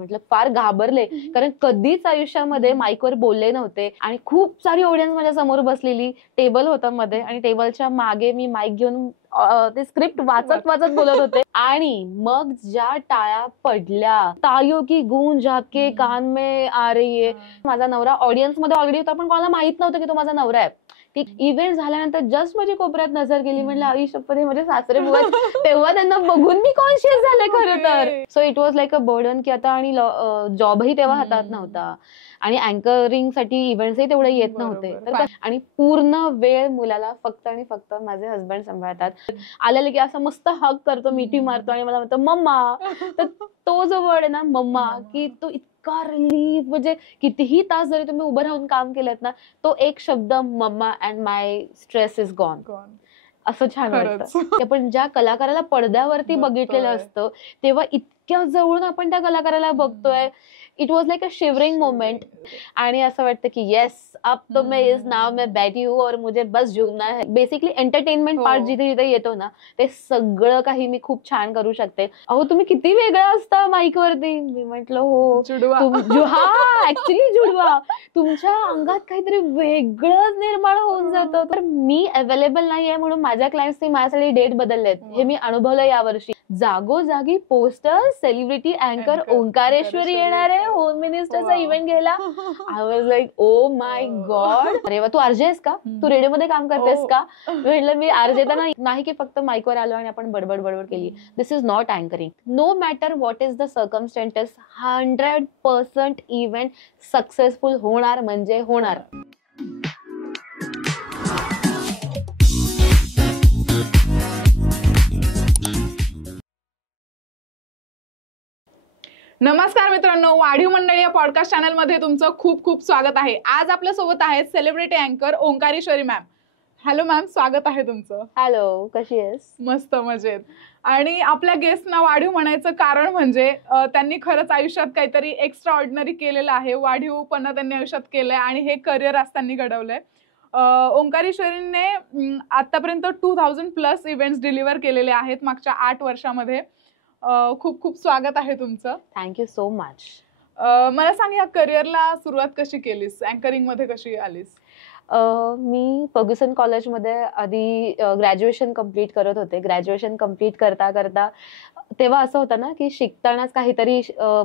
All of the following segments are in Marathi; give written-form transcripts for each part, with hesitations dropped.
म्हटलं फार घाबरले, कारण कधीच आयुष्यामध्ये माईकवर बोलले नव्हते आणि खूप सारी ऑडियन्स माझ्या समोर बसलेली. टेबल होता मध्ये आणि टेबलच्या मागे मी माईक घेऊन ते स्क्रिप्ट वाचत वाचत बोलत होते. आणि मग ज्या टाळ्या पडल्या, तालियों की गूंज आपके कान में आ रही है. माझा नवरा ऑडियन्स मध्ये ऑलरेडी होता, पण कोणाला माहित नव्हतं की तो माझा नवरा आहे. की इव्हेंट झाल्यानंतर जस्ट माझी कोपऱ्यात नजर गेली, म्हटलं आई शपथ हे माझे सासरे बुवा आहेत. तेव्हा त्यांना बघून मी कॉन्शियस झाले खरं तर. So it was like a burden की आता, आणि जॉबही तेव्हा हातात नव्हता आणि अँकरिंग साठी इव्हेंट्सही तेवढे येत नव्हते. तर आणि पूर्ण वेळ मुलाला फक्त आणि फक्त माझे हसबंड सांभाळतात. आलेले की असं मस्त हक करतो, मिठी मारतो आणि मला म्हणतो मम्मा. तर तो जो वर्ड आहे ना मम्मा, की तो इतका रिलीफ, म्हणजे कितीही तास जरी तुम्ही उभं राहून काम केलं ना, तो एक शब्द mamma and my stress is gone, असं छान वाटतं. आपण ज्या कलाकाराला पडद्यावरती बघितलेलं असतं तेव्हा इतक्या जवळून आपण त्या कलाकाराला बघतोय. It was like a shivering moment. आणि असं वाटतं की येस, अब तो मैं इस नाव में बैठी हूँ और मुझे बस झूमना है. बेसिकली एंटरटेनमेंट पार्ट जिथे जिथे येतो ना, ते सगळं काही मी खूप छान करू शकते. अहो तुम्ही किती वेगळा असता माईक वरती. मी म्हटलं हो, हा ऍक्च्युली जुडवा, तुमच्या अंगात काहीतरी वेगळंच निर्माण होऊन जातं. तर मी अवेलेबल नाहीये म्हणून माझ्या क्लायंट्सनी माझ्यासाठी डेट बदललेत, हे मी अनुभवलं यावर्षी. जागोजागी पोस्टर, सेलिब्रिटी अँकर ओंकारेश्वरी येणार आहे होम मिनिस्टरचा इव्हेंट घ्यायला. I was like oh my God. अरे वा, तू आरजे आहेस का, तू रेडिओ मध्ये काम करतेस का. म्हटलं मी आरजे तर नाही की फक्त माईकवर आलो आणि आपण बडबड बडबड केली. This is not anchoring. No matter what is the circumstances, 100% event successful होणार म्हणजे होणार. नमस्कार मित्रांनो, वाढीव मंडळी या पॉडकास्ट चॅनल मध्ये तुमचं खूप खूप स्वागत आहे. आज आपल्या सोबत आहेत सेलिब्रिटी अँकर ओंकारेश्वरी मॅम. हॅलो मॅम, स्वागत आहे तुमचं. हॅलो, कशी आहेस? मस्त, मजेत. आणि आपल्या गेस्टना वाढीव म्हणायचं कारण म्हणजे त्यांनी खरंच आयुष्यात काहीतरी एक्स्ट्रा ऑर्डिनरी केलेलं आहे. वाढीवपणा त्यांनी आयुष्यात केलंय आणि हे करिअर आज त्यांनी घडवलंय. ओंकारेश्वरीने आतापर्यंत 2000+ इव्हेंट्स डिलिव्हर केलेले आहेत मागच्या 8 वर्षामध्ये. खूप खूप स्वागत आहे तुमचं. Thank you so much. मला सांग, या करिअरला सुरुवात कशी केलीस, अँकरिंग मध्ये कशी आलीस? मी फर्ग्युसन कॉलेजमध्ये आधी ग्रॅज्युएशन कम्प्लीट करत होते. ग्रॅज्युएशन कम्प्लीट करता करता तेव्हा असं होतं ना की शिकतानाच काहीतरी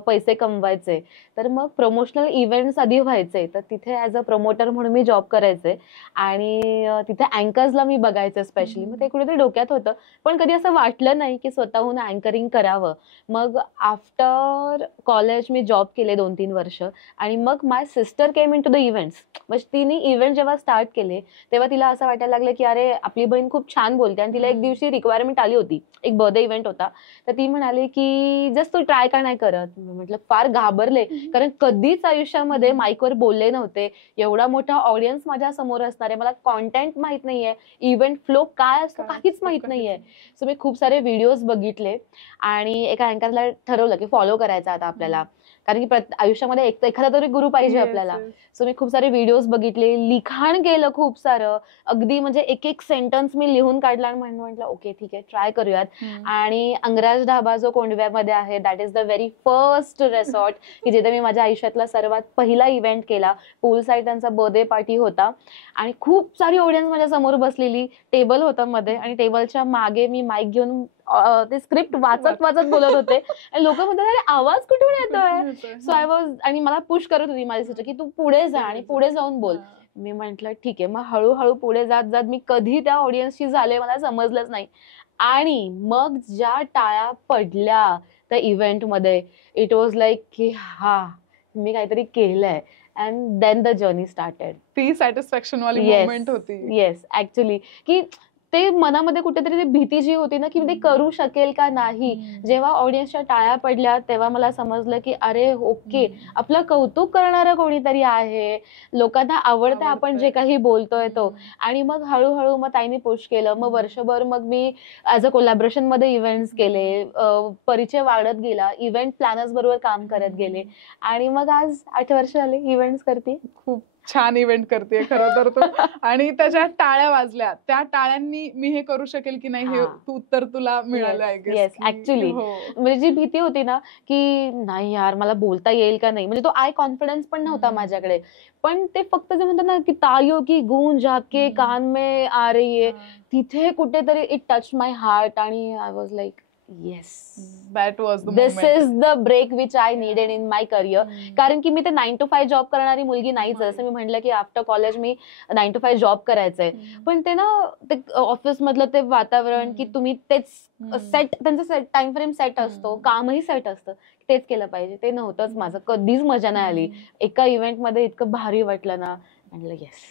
पैसे कमवायचे. तर मग प्रमोशनल इव्हेंट्स आधी व्हायचे, तर तिथे ॲज अ प्रमोटर म्हणून मी जॉब करायचे आणि तिथे अँकर्सला मी बघायचे स्पेशली. मग ते कुठेतरी डोक्यात होतं, पण कधी असं वाटलं नाही की स्वतःहून अँकरिंग करावं. मग आफ्टर कॉलेज मी जॉब केले 2-3 वर्ष आणि मग my sister came into the events. म्हणजे तिने इव्हेंट जेव्हा स्टार्ट केले तेव्हा तिला असं वाटायला लागलं की अरे आपली बहीण खूप छान बोलते. आणि तिला एक दिवशी रिक्वायरमेंट आली होती, एक बर्थडे इव्हेंट होता. तर ती म्हणाली की जस्ट तू ट्राय का नाही करत. म्हटलं फार घाबरले, कारण कधीच आयुष्यामध्ये माईकवर बोलले नव्हते. एवढा मोठा ऑडियन्स माझ्या समोर असणार आहे, मला कॉन्टेंट माहित नाहीये, इव्हेंट फ्लो काय असतो काहीच माहित नाहीये. सो मी खूप सारे व्हिडिओज बघितले आणि एका अँकरला ठरवलं की फॉलो करायचा आता आपल्याला, कारण की आयुष्यामध्ये एखादा तरी गुरु पाहिजे आपल्याला. सो मी खूप सारे व्हिडिओज बघितले, लिखाण केलं खूप सारं, अगदी म्हणजे एक एक सेंटन्स मी लिहून काढला आणि म्हटलं ओके ठीक आहे ट्राय करूयात. आणि अंगराज ढाबा जो कोंडव्यामध्ये आहे, that is the very first resort की जिथे मी माझ्या आयुष्यातला सर्वात पहिला इव्हेंट केला. पूल साईड त्यांचा बर्थडे पार्टी होता आणि खूप सारी ऑडियन्स माझ्या समोर बसलेली. टेबल होता मध्ये आणि टेबलच्या मागे मी माईक घेऊन ते स्क्रिप्ट वाचत वाचत बोलत होते आणि लोक म्हणतात अरे आवाज कुठून येतोय. सो आय वॉज, आणि मला पुश करत होती माझी सिस्टर की तू पुढे जा आणि पुढे जाऊन बोल. मी म्हंटल ठीक आहे. मग हळूहळू पुढे जात जात मी कधी त्या ऑडियन्सशी झाले मला समजलंच नाही. आणि मग ज्या टाळ्या पडल्या त्या इव्हेंट मध्ये, इट वॉज लाईक की हा मी काहीतरी केलंय. And then the journey started. ती सॅटिस्फॅक्शन वाली मोमेंट होती. येस, ऍक्च्युली की ते मनामध्ये कुठेतरी भीती जी होती ना की ते करू शकेल का नाही. जेव्हा ऑडियन्सच्या टाळ्या पडल्या तेव्हा मला समजलं की अरे ओके, आपलं कौतुक करणारं कोणीतरी आहे, लोकांना आवडतं आपण जे काही बोलतोय तो. आणि मग हळूहळू मग ताईने पुश केलं. मग वर्षभर मग मी ऍज अ कोलॅबरेशन मध्ये इव्हेंट्स केले, परिचय वाढत गेला, इव्हेंट प्लॅनर्स बरोबर काम करत गेले आणि मग आज 8 वर्ष झाले इव्हेंट्स करते. खूप छान इव्हेंट करते खरं तर तू. आणि त्याच्या टाळ्या वाजल्या, त्या टाळ्यांनी मी हे करू शकेल की नाही, हे हा. उत्तर तुला मिळालं आय येस गेस. ऍक्च्युली म्हणजे जी भीती होती ना की नाही यार मला बोलता येईल का नाही, म्हणजे तो आय कॉन्फिडन्स पण नव्हता माझ्याकडे, पण ते फक्त जे म्हणतात ना की तालियों की गूंज आपके कान में आ रही है, तिथे कुठेतरी इट टच माय हार्ट आणि I was like yes, that was the this moment. Is the break which I needed in my career. कारण की मी ते 9 to 5 जॉब करणारी मुलगी नाहीच आहे. जसं मी म्हटलं की after college me 9 to 5 job करायचंय, पण ते ना ते ऑफिस मधलं ते वातावरण की तुम्ही तेच सेट, त्यांचं टाइम फ्रेम सेट असतो, कामही सेट असतं, तेच केलं पाहिजे, ते नव्हतंच माझं. कधीच मजा नाही आली. एका इव्हेंट मध्ये इतकं भारी वाटलं ना, म्हटलं येस,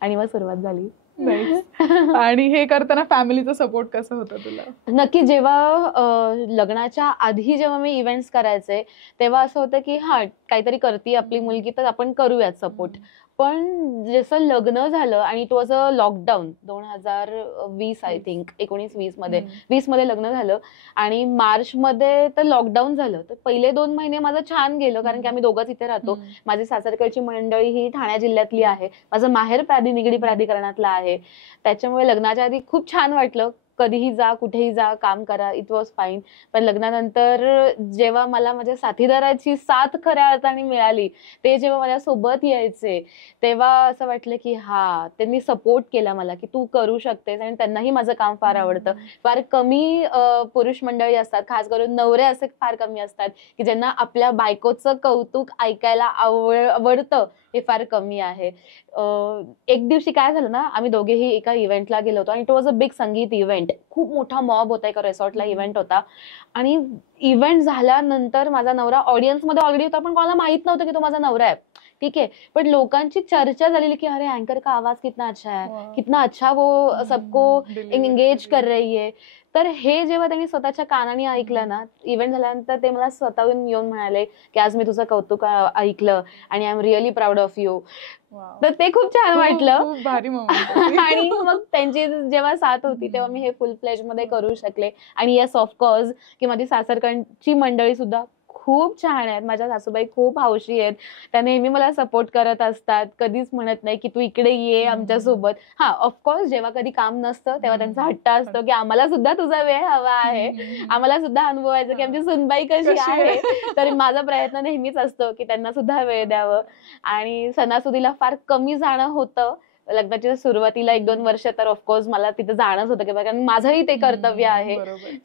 आणि मग सुरुवात झाली. आणि हे करताना फॅमिलीचा सपोर्ट कसं होतं तुला? नक्की. जेव्हा लग्नाच्या आधी जेव्हा मी इव्हेंट्स करायचे तेव्हा असं होतं की हा काहीतरी करते आपली मुलगी तर आपण करूयात सपोर्ट. पण जसं लग्न झालं आणि it was a lockdown 2020 I think, 19-20 मध्ये, 20 मध्ये लग्न झालं आणि मार्च मध्ये तर लॉकडाऊन झालं. तर पहिले 2 महिने माझं छान गेलं, कारण की आम्ही दोघंच इथे राहतो. माझी सासरकडची मंडळी ही ठाणे जिल्ह्यातली आहे, माझं माहेर निगडी प्राधिकरणातलं आहे, त्याच्यामुळे लग्नाच्या आधी खूप छान वाटलं. कधीही जा, कुठेही जा, काम करा, इट वॉज फाईन. पण लग्नानंतर जेव्हा मला माझ्या साथीदाराची साथ खऱ्या अर्थाने मिळाली, ते जेव्हा माझ्या सोबत यायचे तेव्हा असं वाटलं की हा, त्यांनी सपोर्ट केला मला की तू करू शकतेस, आणि त्यांनाही माझं काम फार आवडतं. फार कमी पुरुष मंडळी असतात, खास करून नवरे असे फार कमी असतात की ज्यांना आपल्या बायकोचं कौतुक ऐकायला आवडतं, हे फार कमी आहे. एक दिवशी काय झालं ना, आम्ही दोघेही एका इव्हेंटला गेलो होतो आणि इट वॉज अ बिग संगीत इव्हेंट. खूप मोठा मॉब होता, एका रिसॉर्टला इव्हेंट होता. आणि इव्हेंट झाल्यानंतर माझा नवरा ऑडियन्स मध्ये ऑलरेडी होता, पण कोणाला माहित नव्हतं की तो माझा नवरा आहे, ठीक आहे. पण लोकांची चर्चा झालेली की अरे अँकर का आवाज कितना अच्छा है, कितना अच्छा वो सबको एंगेज कर रही है. तर हे जेव्हा त्यांनी स्वतःच्या कानाने ऐकलं ना, इव्हेंट झाल्यानंतर ते मला स्वतःहून येऊन म्हणाले की आज मी तुझं कौतुक ऐकलं आणि I am really proud of you. तर ते खूप छान वाटलं. भारी आणि मग त्यांची जेव्हा साथ होती तेव्हा मी हे फुल फ्लेज मध्ये करू शकले. आणि येस ऑफकोर्स की माझी सासरकडची मंडळी सुद्धा खूप छान आहेत. माझ्या सासूबाई खूप हौशी आहेत, त्या नेहमी मला सपोर्ट करत असतात, कधीच म्हणत नाही की तू इकडे ये आमच्यासोबत. हा ऑफकोर्स जेव्हा कधी काम नसतं तेव्हा त्यांचा हट्ट असतो की आम्हाला सुद्धा तुझा वेळ हवा आहे, आम्हाला सुद्धा अनुभवायचं की आमची सुनबाई कशी आहे. तर माझा प्रयत्न नेहमीच असतो की त्यांना सुद्धा वेळ द्यावं. आणि सणासुदीला फार कमी जाणं होतं. लग्नाच्या सुरुवातीला 1-2 वर्ष तर ऑफकोर्स मला तिथे जाणंच होतं, कारण माझंही ते कर्तव्य आहे.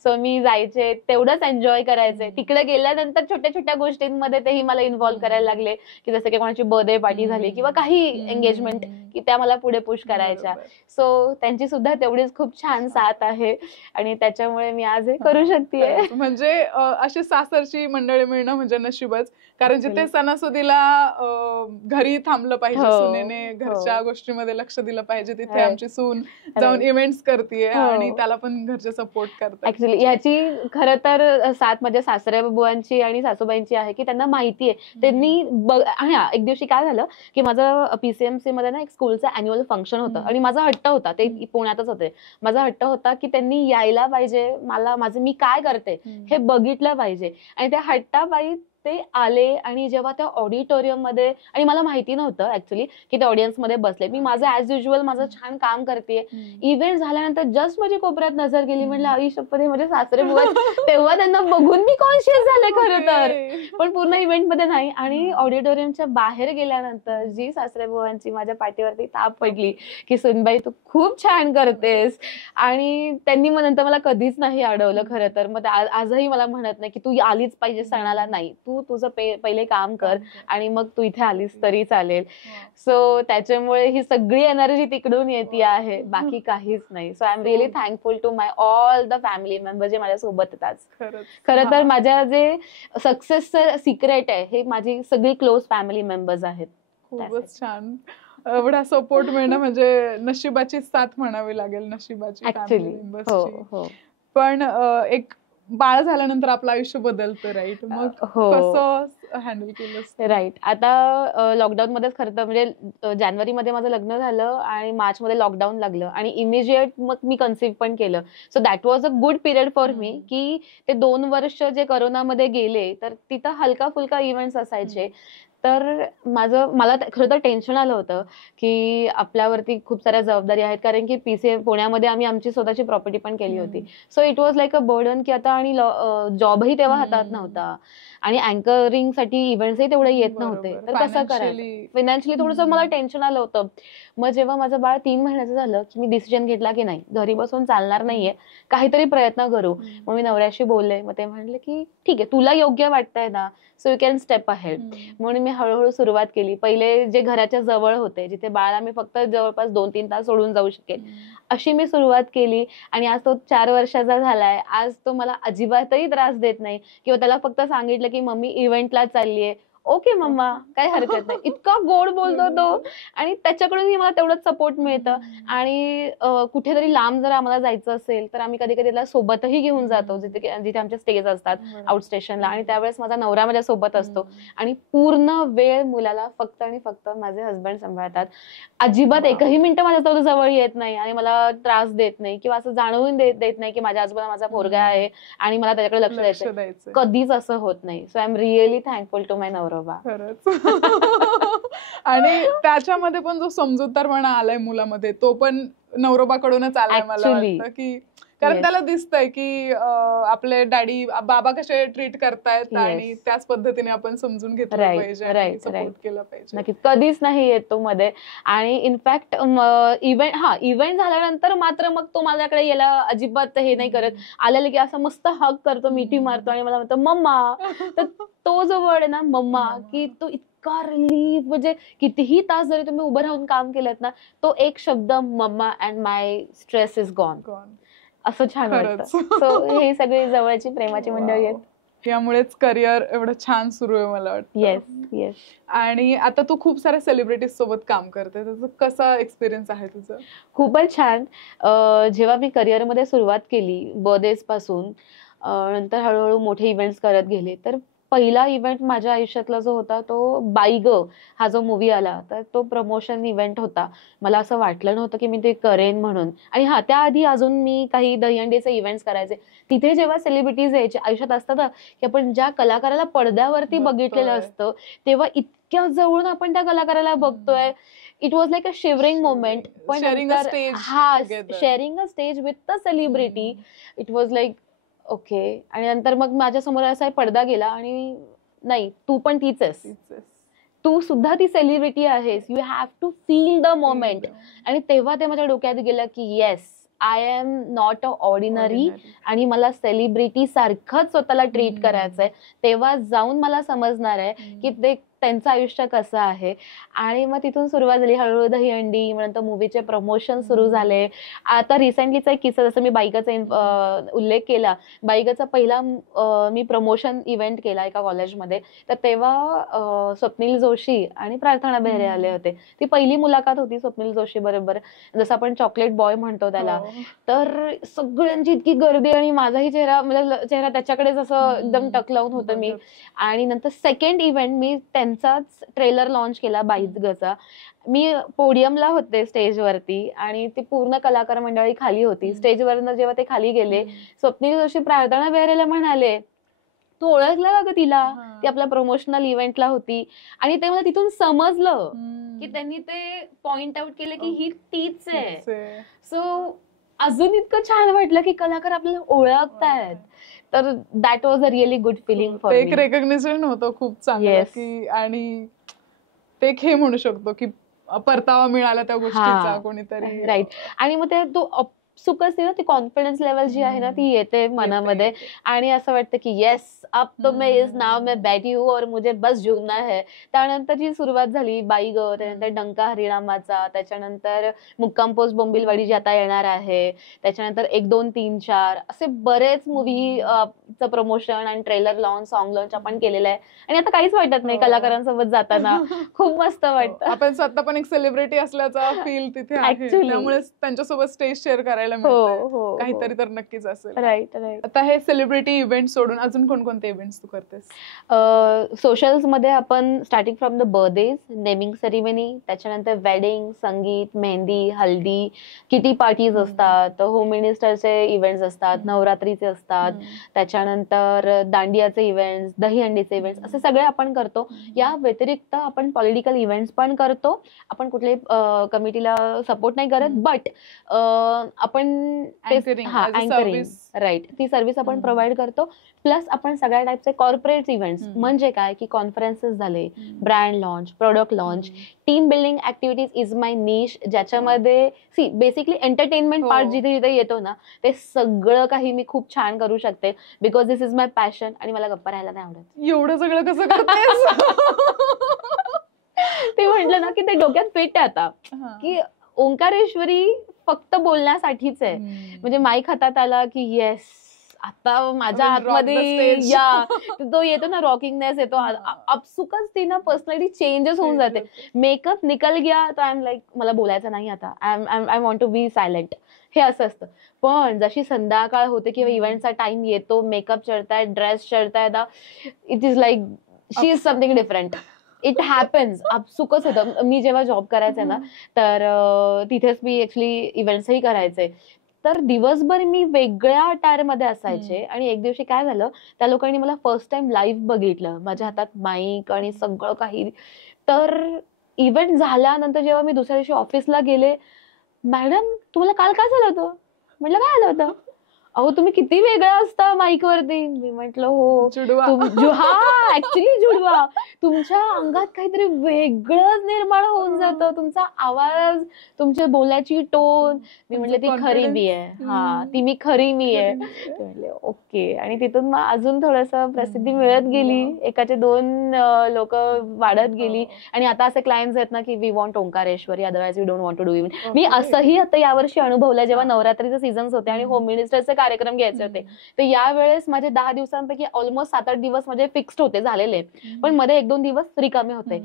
सो मी जायचे, तेवढंच एन्जॉय करायचे. तिकडे गेल्यानंतर छोट्या छोट्या गोष्टींमध्ये तेही मला इन्व्हॉल्व करायला लागले, की जसं की कोणाची बर्थडे पार्टी झाली किंवा काही एंगेजमेंट, की त्या मला पुढे पुश करायच्या. सो त्यांची सुद्धा तेवढीच खूप छान साथ आहे आणि त्याच्यामुळे मी आज हे करू शकते. म्हणजे अशी सासरची मंडळी मिळणं म्हणजे नशीबच, कारण जिथे सणासुदीला घरी थांबलं पाहिजे, सुनेने घरच्या गोष्टीमध्ये लक्ष दिलं पाहिजे, तिथे आमची सून जाऊन इव्हेंट्स करते आणि त्याला पण घरचे सपोर्ट करतात. ऍक्च्युली ह्याची खरं तर साथ माझ्या सासऱ्या बुवांची आणि सासूबाईंची आहे की त्यांना माहिती आहे. त्यांनी एक दिवशी काय झालं की माझं PCMC मध्ये ना एक स्कूलचं अॅन्युअल फंक्शन होतं आणि माझा हट्ट होता, ते पुण्यातच होते, माझा हट्ट होता की त्यांनी यायला पाहिजे, मला मी काय करते हे बघितलं पाहिजे. आणि त्या हट्टाबाई ते आले आणि जेव्हा त्या ऑडिटोरियम मध्ये, आणि मला माहिती नव्हतं ऍक्च्युली की ते ऑडियन्स मध्ये बसले, मी माझं ऍज युज्युअल माझं छान काम करते. इव्हेंट झाल्यानंतर जस्ट माझी कोपऱ्यात नजर गेली, म्हणलं आई शपथ हे माझे सासरे बुवा. तेव्हा त्यांना बघून मी कॉन्शियस झाले खरं तर, पण पूर्ण इव्हेंट मध्ये नाही. आणि ऑडिटोरियमच्या बाहेर गेल्यानंतर जी सासरे बुवांची माझ्या पाठीवरती ताप पडली की सुनबाई तू खूप छान करतेस, आणि त्यांनी मग नंतर मला कधीच नाही अडवलं खरं तर. मग आजही मला म्हणत नाही की तू आलीच पाहिजे सणाला, नाही, तू तुझं पहिले काम कर आणि मग तू इथे आलीस तरी चालेल. सो त्याच्यामुळे ही सगळी एनर्जी तिकडून येते आहे, बाकी काहीच नाही. So I am really thankful to my all the family member जे माझ्या सोबत येतात. खरं तर माझ्या जे सक्सेसचं सिक्रेट आहे हे माझी सगळी क्लोज फॅमिली मेंबर्स आहेत. खूपच छान. एवढा सपोर्ट मिळणं म्हणजे नशिबाची साथ म्हणावी लागेल, नशिबाची फॅमिली मेंबर्सची. पण एक बाळ झाल्यानंतर आपलं आयुष्य बदलतं, राईट? मग कसं हँडल केलंस? राईट. आता लॉकडाऊन मध्येच खरं तर म्हणजे जानेवारीमध्ये माझं लग्न झालं आणि मार्चमध्ये लॉकडाऊन लागलं आणि इमिजिएट मग मी कन्सीव्ह पण केलं. So that was a good period for me, की ते 2 वर्ष जे कोरोनामध्ये गेले तर तिथं हलका फुलका इव्हेंट्स असायचे. तर मला खरं तर टेन्शन आलं होतं, की आपल्यावरती खूप साऱ्या जबाबदारी आहेत, कारण की पुण्यामध्ये आम्ही आमची स्वतःची प्रॉपर्टी पण केली होती. So it was like a burden, की आता आणि जॉबही तेव्हा हातात नव्हता आणि अँकरिंगसाठी इव्हेंट्सही तेवढे येत नव्हते. तर कसं करायचं? फायनान्शियली थोडंसं मला टेन्शन आलं होतं. मग जेव्हा माझं बाळ 3 महिन्याचं झालं, की मी डिसिजन घेतला की नाही, घरी बसून चालणार नाहीये, काहीतरी प्रयत्न करू. मग मी नवऱ्याशी बोलले. मग ते म्हणले की ठीक आहे, तुला योग्य वाटतंय ना, so you can step ahead. म्हणून मी हळूहळू सुरुवात केली. पहिले जे घराच्या जवळ होते, जिथे बाळाला मी फक्त जवळपास 2-3 तास सोडून जाऊ शकेल, अशी मी सुरुवात केली. आणि आज तो 4 वर्षाचा झालाय. आज तो मला अजिबातही त्रास देत नाही, किंवा त्याला फक्त सांगितलं की मम्मी इव्हेंटला चाललीये, ओके मम्मा, काही हरकत नाही. इतका गोड बोलतो तो, आणि त्याच्याकडूनही मला तेवढंच सपोर्ट मिळतं. आणि कुठेतरी लांब जर आम्हाला जायचं असेल तर आम्ही कधी कधी त्याला सोबतही घेऊन जातो, जिथे आमचे स्टेज असतात आउट स्टेशनला, आणि त्यावेळेस माझा नवरा माझ्या सोबत असतो. आणि पूर्ण वेळ मुलाला फक्त आणि फक्त माझे हसबंड सांभाळतात. अजिबात एकही मिनिटं माझ्या जवळ येत नाही आणि मला त्रास देत नाही, किंवा असं जाणवून देत नाही की माझ्या आजोबा माझा पोरगा आहे आणि मला त्याच्याकडे लक्ष द्यायचं. कधीच असं होत नाही. So I am really thankful to my नवरोबा. आणि त्याच्यामध्ये पण जो समजूतदारपणा आलाय मुलामध्ये, तो पण नवरोबाकडूनच आलाय मला वाटतं. की कारण त्याला दिसतंय की आपले डॅडी बाबा कसे ट्रीट करतायत आणि त्याच पद्धतीने आपण समजून घेतलं पाहिजे, सपोर्ट केलं पाहिजे. नक्की, कधीच नाही येतो मध्ये. आणि इनफॅक्ट इव्हेंट झाल्यानंतर मात्र मग तो माझ्याकडे यायला अजिबात हे नाही करत. आलेलं की असं मस्त हग करतो, मिठी मारतो आणि मला म्हणतो मम्मा. तर तो जो वर्ड आहे ना मम्मा, की तो इतका रिलीफ, म्हणजे कितीही तास जरी तुम्ही उभं राहून काम केलं ना, तो एक शब्द mamma and my stress is gone, असं छान वाटतं. सो हे सगळी जवळची प्रेमाची मंडळी आहेत. यामुळेच करिअर एवढं छान सुरू आहे मला वाटतं. Yes yes. आणि आता तू खूप साऱ्या सेलिब्रिटीज सोबत काम करते, त्याचा कसा एक्सपिरियन्स आहे तुझा? खूपच छान. जेव्हा मी करिअरमध्ये सुरुवात केली बर्थडेज पासून, नंतर हळूहळू मोठे इव्हेंट्स करत गेले, तर पहिला इव्हेंट माझ्या आयुष्यातला जो होता तो बाई ग हा जो मूवी आला, तर तो प्रमोशन इव्हेंट होता. मला असं वाटलं नव्हतं की मी ते करेन म्हणून. आणि त्याआधी अजून मी काही दहीहंडीचे इव्हेंट्स करायचे. तिथे जेव्हा सेलिब्रिटीज यायचे आयुष्यात, असतं ना की आपण ज्या कलाकाराला पडद्यावरती बघितलेलं असतं, तेव्हा इतक्या जवळून आपण त्या कलाकाराला बघतोय. It was like a shivering moment. पण sharing a stage with the celebrity, it was like okay. आणि नंतर मग माझ्या समोर असा पडदा गेला आणि नाही, तू पण तीच आहेस, तू सुद्धा ती सेलिब्रिटी आहेस, you have to feel the moment. आणि तेव्हा ते माझ्या डोक्यात गेलं की yes, I am not a ordinary, आणि मला सेलिब्रिटी सारखंच स्वतःला ट्रीट करायचंय. तेव्हा जाऊन मला समजणार आहे की ते त्यांचं आयुष्य कसं आहे. आणि मग तिथून सुरुवात झाली हळूहळू दहीहंडी, नंतर मूवीचे प्रमोशन सुरू झाले. आता रिसेंटलीचा एक किस्सा, जसं मी बाईगाचा उल्लेख केला, बाईगाचा पहिला मी प्रमोशन इव्हेंट केला एका कॉलेजमध्ये. तर तेव्हा स्वप्नील जोशी आणि प्रार्थना बेहरे आले होते. ती पहिली मुलाखत होती स्वप्नील जोशी बरोबर, जसं आपण चॉकलेट बॉय म्हणतो त्याला. तर सगळ्यांची इतकी गर्दी आणि माझाही चेहरा, म्हणजे चेहरा त्याच्याकडेच असं एकदम टकलावून होतं मी. आणि नंतर सेकंड इव्हेंट मी त्यांचाच ट्रेलर लॉन्च केला बाईगाचा. मी पोडियमला होते स्टेजवरती आणि ती पूर्ण कलाकार मंडळी खाली होती. स्टेजवरनं जेव्हा ते खाली गेले, स्वप्नील जोशी प्रार्थना बेहरेला म्हणाले, तू ओळखला का ग तिला, ती आपल्या प्रमोशनल इव्हेंटला होती. आणि ते मला तिथून समजलं की त्यांनी ते पॉइंट आउट केलं की ही तीच आहे. सो अजून इतकं छान वाटलं की कलाकार आपल्याला ओळखतायत. तर that was a really good feeling for me. एक रेकग्निशन होतं खूप चांगलं की, आणि ते हे म्हणू शकतो की परतावा मिळाला त्या गोष्टीचा कोणीतरी. राईट. आणि मग ते तो अपसुक असते ना, ती कॉन्फिडन्स लेवल जी आहे ना ती येते मनामध्ये. आणि असं वाटतं की येस, अब तो मैं इस नाव में बैठी हूँ और मुझे बस झुकना है. त्यानंतरची सुरुवात झाली बाई ग, त्यानंतर डंका हरिनामाचा, त्याच्यानंतर मुक्काम पोस्ट बोंबिलवाडी जी आता येणार आहे, त्याच्यानंतर 1, 2, 3, 4 असे बरेच मूवीचं प्रमोशन आणि ट्रेलर लॉन्च, सॉन्ग लॉन्च आपण केलेलं आहे. आणि आता काहीच वाटत नाही कलाकारांसोबत जाताना, खूप मस्त वाटतं. आपण स्वतः पण एक सेलिब्रिटी असल्याचा फील तिथे आहे, त्यामुळे त्यांच्यासोबत स्टेज शेअर करायला बघायला हो मिळतंय. हो काहीतरी तर नक्कीच असेल. Right right. आता हे सेलिब्रिटी इव्हेंट सोडून अजून कोणकोणते इव्हेंट्स तू करतेस? सोशल्स मध्ये आपण starting from the birthdays, naming ceremony, त्याच्यानंतर वेडिंग, संगीत, मेहंदी, हल्दी, किटी पार्टीज असतात, होम मिनिस्टरचे इव्हेंट्स असतात, नवरात्रीचे असतात, त्याच्यानंतर दांडियाचे इव्हेंट्स, दहीहंडीचे इव्हेंट्स, असे सगळे आपण करतो. या व्यतिरिक्त आपण पॉलिटिकल इव्हेंट्स पण करतो. आपण कुठल्याही कमिटीला सपोर्ट नाही करत, बट आपण Anchoring, as a anchoring, service. Right, ती सर्व्हिस आपण प्रोव्हाइड करतो. प्लस आपण सगळ्या टाईपचे कॉर्पोरेट इव्हेंट्स, म्हणजे काय की कॉन्फरन्सेस झाले, brand launch, product launch, team building activities is my niche, ज्याच्यामध्ये सी बेसिकली एंटरटेनमेंट पार्ट जिथे जिथे येतो ना, ते सगळं काही मी खूप छान करू शकते, because this is my passion आणि मला गप्पा राहायला नाही आवडत. एवढं सगळं कसं करतेस? ते म्हटलं ना की ते डोक्यात फिट आहे आता, की ओंकारेश्वरी फक्त बोलण्यासाठीच आहे. म्हणजे माईक हातात आला की येस, आता माझ्या I will rock the आतमध्ये stage. या तो येतो ना, रॉकिंगनेस येतो, अपसुकच ती ना पर्सनॅलिटी चेंजेस होऊन जाते. मेकअप निकल गया तर आय एम लाईक, मला बोलायचं नाही आता, I want to be silent, हे असं असतं. पण जशी संध्याकाळ होते किंवा इव्हेंटचा टाइम येतो, मेकअप चढताय, ड्रेस चढताय, it is like she is something different. It happens, अपसुकच होतं. मी जेव्हा जॉब करायचे ना, तर तिथेच मी ऍक्च्युली इव्हेंट्सही करायचे, तर दिवसभर मी वेगळ्या टायर मध्ये असायचे. आणि एक दिवशी काय झालं, त्या लोकांनी मला फर्स्ट टाइम लाईव्ह बघितलं, माझ्या हातात माईक आणि सगळं काही. तर इव्हेंट झाल्यानंतर जेव्हा मी दुसऱ्या दिवशी ऑफिसला गेले, मॅडम तुम्हाला काल काय झालं होतं? म्हटलं काय झालं होतं? अहो तुम्ही किती वेगळा असता माईक वरती. मी म्हटलं हो, जुडवा. हा ऍक्च्युली जुडवा, तुमच्या अंगात काहीतरी वेगळंच निर्माण होऊन जातं, तुमचा आवाज, तुमच्या बोलायची टोन. मी म्हटलं ती खरी मी आहे, हा ती मी खरी मी आहे. म्हटले ओके. आणि तिथून मग अजून थोडस प्रसिद्धी मिळत गेली, एकाचे 2 लोक वाढत गेली. आणि आता असे क्लायंट्स आहेत ना की we want Omkareshwari, otherwise we don't want to do event. मी असंही आता यावर्षी अनुभवलंय, जेव्हा नवरात्रीचे सीझन्स होते आणि होम मिनिस्टरचे कार्यक्रम घ्यायचे होते, तर यावेळेस माझे 10 दिवसांपैकी ऑलमोस्ट 7-8 दिवस म्हणजे फिक्स्ड होते, झालेले, पण मध्ये 1-2 दिवस रिकामे होते.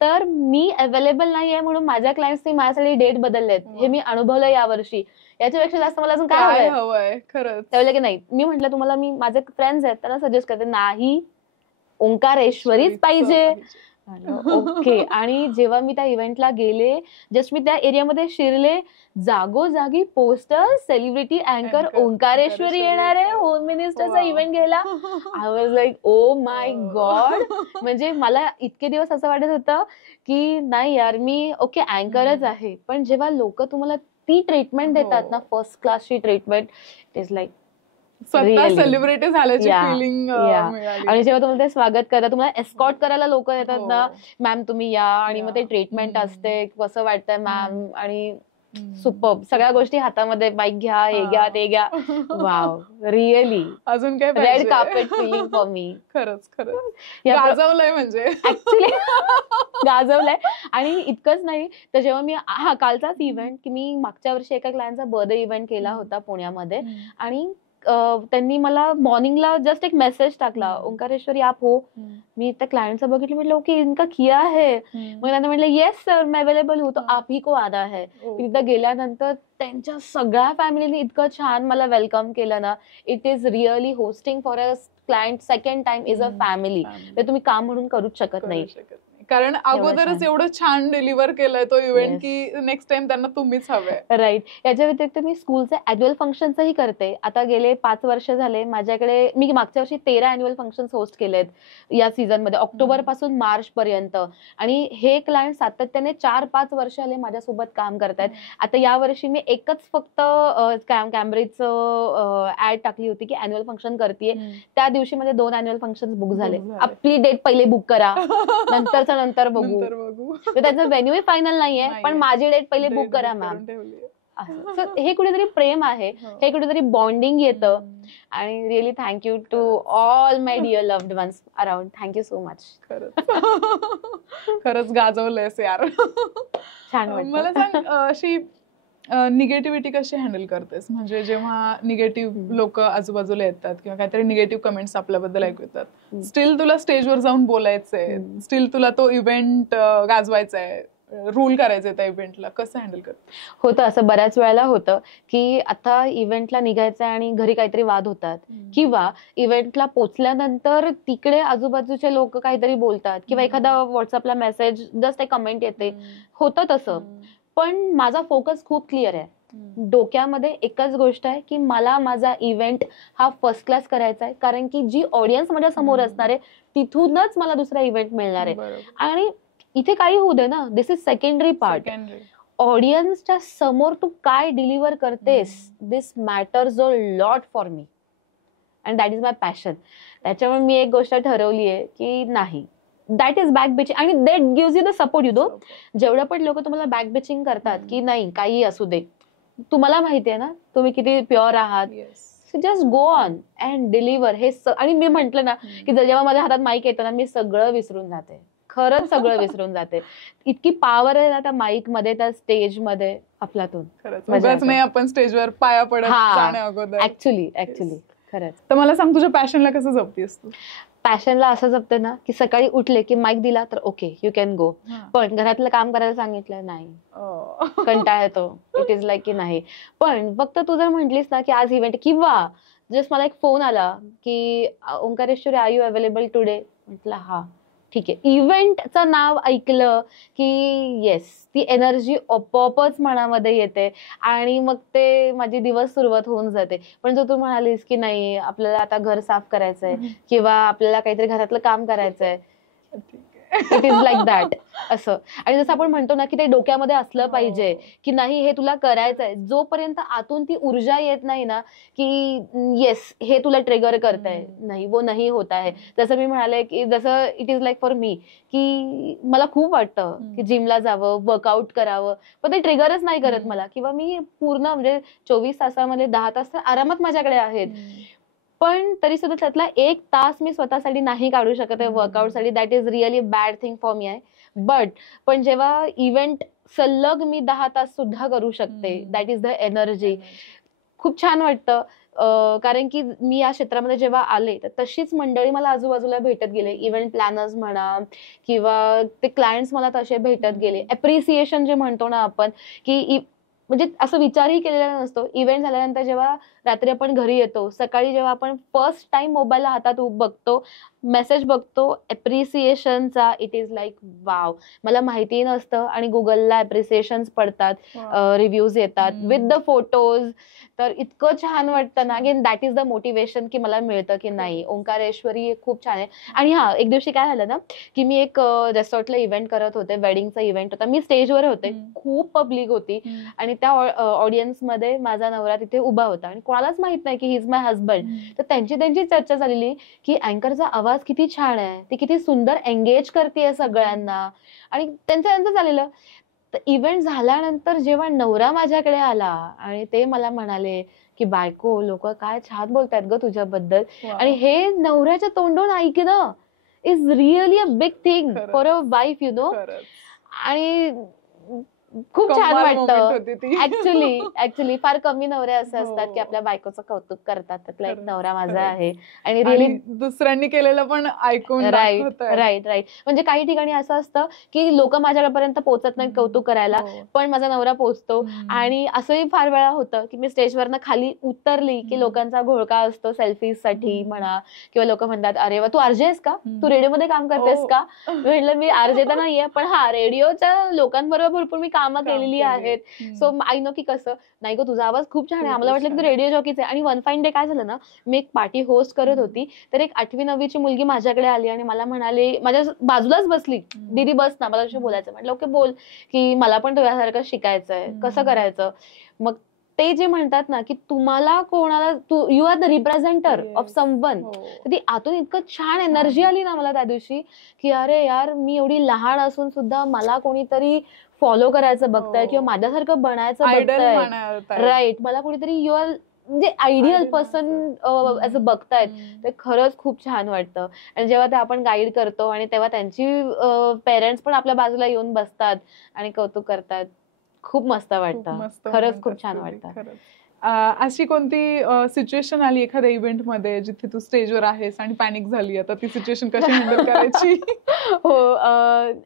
तर मी अवेलेबल नाहीये म्हणून माझ्या क्लायंट्सनी माझ्यासाठी डेट बदललेत, हे मी अनुभवलं यावर्षी. याच्यापेक्षा जास्त मला अजून काय हवंय खरंच? त्यावेळेला की नाही, मी म्हटलं तुम्हाला, मी माझे फ्रेंड्स आहेत त्यांना सजेस्ट करते, नाही ओंकारेश्वरीच पाहिजे. ओके. आणि जेव्हा मी त्या इव्हेंटला गेले, जस्ट मी त्या एरियामध्ये शिरले, जागोजागी पोस्टर, सेलिब्रिटी अँकर ओंकारेश्वरी येणार आहे होम मिनिस्टरचा इव्हेंट घ्यायला. I was like oh my God. म्हणजे मला इतके दिवस असं वाटत होतं की नाही यार, मी ओके अँकरच आहे, पण जेव्हा लोक तुम्हाला ती ट्रीटमेंट देतात ना, फर्स्ट क्लासची ट्रीटमेंट, इट इज लाईक स्वतः सेलिब्रिटी झाल्याची फिलिंग आणि मिळाली. जेव्हा तुम्हाला ते स्वागत करतात, तुम्हाला एस्कॉर्ट करायला लोक येतात ना, मॅम तुम्ही या, आणि मग ते ट्रीटमेंट असते, कसं वाटतंय मॅम, आणि सुपर्ब, सगळ्या गोष्टी हातामध्ये, बाईक घ्या, हे घ्या, ते घ्या. वाव, रिअली अजून काय red carpet feeling for me. खरंच गाजवलंय म्हणजे ऍक्च्युली गाजवलंय. आणि इतकंच नाही, तर जेव्हा मी कालचाच इव्हेंट, की मी मागच्या वर्षी एका क्लायंटचा बर्थडे इव्हेंट केला होता पुण्यामध्ये, आणि त्यांनी मला मॉर्निंगला जस्ट एक मेसेज टाकला, ओंकारेश्वरी आप हो. मी त्या क्लायंटचं बघितलं, म्हटलं ओके इनका किया है. मग त्यांना म्हटलं येस सर मैं अवेलेबल हूँ, तो आप ही को आना है. तिथं गेल्यानंतर त्यांच्या सगळ्या फॅमिलीने इतकं छान मला वेलकम केलं ना. It is really hosting for a client second time is a family. ते तुम्ही काम म्हणून करूच शकत नाही, कारण अगोदरच एवढं छान डिलिव्हर केलंय तो इव्हेंट की नेक्स्ट टाइम त्यांना तुम्हीच हवे. राईट. याच्या व्यतिरिक्त मी स्कूलचे अॅन्युअल फंक्शन्सही करते. आता गेले 5 वर्ष झाले माझ्याकडे, मी मागच्या वर्षी 13 अॅन्युअल फंक्शन्स होस्ट केलेत या सीझन मध्ये, ऑक्टोबर पासून मार्च पर्यंत. आणि हे क्लायंट सातत्याने 4-5 वर्ष आले माझ्यासोबत काम करतायत. आता या वर्षी मी एकच फक्त कॅम्ब्रिजचं ऍड टाकली होती की अॅन्युअल फंक्शन करतेय, त्या दिवशी माझे 2 अॅन्युअल फंक्शन बुक झाले. आपली डेट पहिले बुक करा, नंतर बघू. त्याचं व्हेन्यू फायनल नाहीये, पण माझी डेट पहिले बुक करा मॅम. हे कुठेतरी प्रेम आहे, हे कुठेतरी बॉन्डिंग येतं. आणि really thank you to all my dear loved ones around. Thank you so much. खरंच गाजवलंयस यार. छान वाटतं. मला सांग, अशी निगेटिव्हिटी कशी हँडल करतेस? म्हणजे जेव्हा निगेटिव्ह लोक आजूबाजूला येतात किंवा काहीतरी निगेटिव्ह कमेंट्स आपल्याबद्दल ऐकू येतात, स्टील तुला स्टेजवर जाऊन बोलायचंय, स्टील तुला तो इव्हेंट गाजवायचा आहे, रूल करायचे त्या इव्हेंटला, कसं हँडल करते? होतं असं बऱ्याच वेळेला होतं की आता इव्हेंटला निघायचं आणि घरी काहीतरी वाद होतात किंवा इव्हेंटला पोचल्यानंतर तिकडे आजूबाजूचे लोक काहीतरी बोलतात किंवा एखादा व्हॉट्सअपला मेसेज जस्ट एक कमेंट येते. होतं तसं. पण माझा फोकस खूप क्लिअर आहे. डोक्यामध्ये एकच गोष्ट आहे की मला माझा इव्हेंट हा फर्स्ट क्लास करायचा आहे, कारण की जी ऑडियन्स माझ्या समोर असणार आहे तिथूनच मला दुसरा इव्हेंट मिळणार आहे. आणि इथे काही होऊ दे ना, दिस इज सेकंडरी पार्ट. ऑडियन्सच्या समोर तू काय डिलिव्हर करतेस, this matters a lot for me and that is my passion. त्याच्यामुळे मी एक गोष्ट ठरवली आहे की नाही, दॅट इज बॅक बिचिंग आणि that gives you the support. You know, जेवढं पण लोक तुम्हाला बॅक बिचिंग करतात की नाही काही असू दे, तुम्हाला माहिती आहे ना तुम्ही किती प्युअर आहात, just go on and deliver. हे आणि मी म्हंटल ना की जेव्हा माझ्या हातात माईक येतं ना, मी सगळं विसरून जाते, खरंच सगळं विसरून जाते. इतकी पॉवर आहे ना त्या माईक मध्ये, त्या स्टेज मध्ये. अफलातून. खरंच नाही आपण स्टेजवर पाया पडत जाण्या अगोदर. ऍक्च्युली खरंच. तर मला सांग, तुझ्या पॅशनला कसं जपतेस तू? पॅशनला असं जपते ना की सकाळी उठले की माईक दिला तर ओके यू कॅन गो, पण घरातलं काम करायला सांगितलं नाही, कंटाळा येतो. इट इज लाईक की नाही. पण फक्त तू जर म्हटलीस ना की आज इव्हेंट, किंवा जस्ट मला एक फोन आला की ओंकारेश्वरी आर यू अवेलेबल टुडे, म्हटलं हा ठीक आहे. इव्हेंटचं नाव ऐकलं की येस, ती एनर्जी आपोआपच मनामध्ये येते आणि मग ते माझी दिवस सुरुवात होऊन जाते. पण जर तू म्हणालीस की नाही आपल्याला आता घर साफ करायचंय किंवा आपल्याला काहीतरी घरातलं काम करायचंय, इट इज लाईक दॅट असं. आणि जसं आपण म्हणतो ना की ते डोक्यामध्ये असलं पाहिजे की नाही हे तुला करायचंय, जोपर्यंत आतून ती ऊर्जा येत नाही ना की येस हे तुला ट्रिगर करताय, नाही वो नाही होत आहे. जसं मी म्हणाले की जसं it is like for me की मला खूप वाटतं की जिमला जावं, वर्कआउट करावं, पण ते ट्रिगरच नाही करत मला. किंवा मी पूर्ण म्हणजे 24 तासामध्ये 10 तास तर आरामात माझ्याकडे आहेत, पण तरी सुद्धा त्यातला 1 तास मी स्वतःसाठी नाही काढू शकत आहे वर्कआउटसाठी. That is really bad thing for me आहे. पण जेव्हा इव्हेंट सलग मी 10 तास सुद्धा करू शकते, दॅट इज द एनर्जी. खूप छान वाटतं. कारण की मी या क्षेत्रामध्ये जेव्हा आले तर तशीच मंडळी मला आजूबाजूला भेटत गेले. इव्हेंट प्लॅनर्स म्हणा किंवा ते क्लायंट्स मला तसे भेटत गेले. अप्रिसिएशन जे म्हणतो ना आपण की म्हणजे असं विचारही केलेला नसतो. इव्हेंट झाल्यानंतर जेव्हा रात्री आपण घरी येतो, सकाळी जेव्हा आपण फर्स्ट टाइम मोबाईल हातात बघतो, मेसेज बघतो अप्रिसिएशनचा, इट इज लाईक वाव. मला माहिती नसतं आणि गुगलला अप्रिसिएशन पडतात, रिव्ह्यूज येतात विथ द फोटोज. तर इतकं छान वाटतं ना. Again that is the motivation की मला मिळतं की नाही ओंकारेश्वरी खूप छान आहे. आणि हा एक दिवशी काय झालं ना की मी एक रेसॉर्टला इव्हेंट करत होते, वेडिंगचा इव्हेंट होता. मी स्टेजवर होते, खूप पब्लिक होती आणि त्या ऑडियन्स मध्ये माझा नवरा तिथे उभा होता आणि कोणालाच माहित नाही की ही इज माय हजबंड. तर त्यांची चर्चा झालेली की अँकरचा आवाज किती छान आहे, ती किती सुंदर एंगेज करते सगळ्यांना, आणि त्यांचं झालेलं. तर इव्हेंट झाल्यानंतर जेव्हा नवरा माझ्याकडे आला आणि ते मला म्हणाले की बायको लोक काय छान बोलतायत ग तुझ्याबद्दल, आणि हे नवऱ्याच्या तोंडून ऐकणं is really a big thing for a wife, you know. आणि खूप छान वाटतं. ऍक्च्युली फार कमी नवरे असे असतात की आपल्या बायकोचं कौतुक करतात, त्यातला एक नवरा माझा आहे. आणि रिअली दुसऱ्यांनी केलेलं पण ऐकून. राईट. म्हणजे काही ठिकाणी असं असतं की लोक माझ्यापर्यंत पोहोचत नाहीत कौतुक करायला, पण माझा नवरा पोहोचतो. आणि असंही फार वेळा होतं की मी स्टेजवरनं खाली उतरली की लोकांचा घोळका असतो सेल्फीज साठी म्हणा, किंवा लोक म्हणतात अरे वा तू आरजे आहेस का, तू रेडिओमध्ये काम करतेस का. म्हटलं मी आरजे तर नाहीये, पण हा रेडिओच्या लोकांबरोबर भरपूर मी कामं केलेली आहेत. सो आय नो की कसं नाही गो तुझा आवाज खूप छान आहे, आम्हाला वाटलं की तू रेडिओ जॉकीच आहे. आणि वन फाईन डे काय झालं ना, मी एक पार्टी होस्ट करत होती, तर एक 8वी 9वीची मुलगी माझ्याकडे आली आणि मला म्हणाली, माझ्या बाजूलाच बसली, दीदी बस ना, मला बोलायचं. म्हटलं ओके बोल, की मला पण तुझ्यासारखं शिकायचंय, कसं करायचं. मग ते जे म्हणतात ना की तुम्हाला कोणाला you are the representer of someone, ती आतून इतकं छान एनर्जी आली ना मला त्या दिवशी की अरे यार मी एवढी लहान असून सुद्धा मला कोणीतरी फॉलो करायचं बघताय किंवा माझ्यासारखं बनायचं बघताय. राईट, मला कोणीतरी यू आर म्हणजे आयडियल पर्सन असं बघतायत. ते खरंच खूप छान वाटतं. आणि जेव्हा ते आपण गाईड करतो आणि तेव्हा त्यांची पेरेंट्स पण आपल्या बाजूला येऊन बसतात आणि कौतुक करतात, खूप मस्त वाटतं. खरंच खूप छान वाटतं. अशी कोणती सिच्युएशन आली एखाद्या इव्हेंट मध्ये जिथे तू स्टेजवर आहेस आणि पॅनिक झाली, आता ती सिच्युएशन कशी हँडल करायची? हो,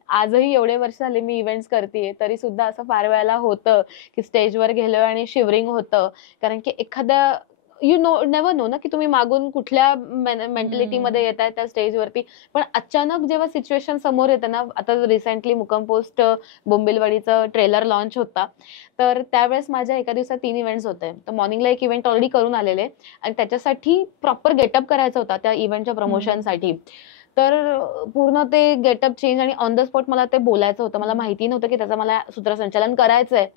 आजही एवढे वर्ष झाले मी इव्हेंट्स करतेय, तरी सुद्धा असं फार वेळेला होतं की स्टेजवर गेलोय आणि शिवरिंग होतं. कारण की एखाद्या नेव्हर नो ना की तुम्ही मागून कुठल्या मेंटॅलिटीमध्ये येताय त्या स्टेजवरती. पण अचानक जेव्हा सिच्युएशन समोर येते ना, आता रिसेंटली मुक्काम पोस्ट बोंबिलवाडीचं ट्रेलर लॉन्च होता, तर त्यावेळेस माझ्या एका दिवसात 3 इव्हेंट्स होते. तर मॉर्निंगला एक इव्हेंट ऑलरेडी करून आलेले आणि त्याच्यासाठी प्रॉपर गेटअप करायचा होता त्या इव्हेंटच्या प्रमोशनसाठी. तर पूर्ण ते गेटअप चेंज आणि ऑन द स्पॉट मला ते बोलायचं होतं. मला माहिती नव्हतं की त्याचं मला सूत्रसंचालन करायचंय.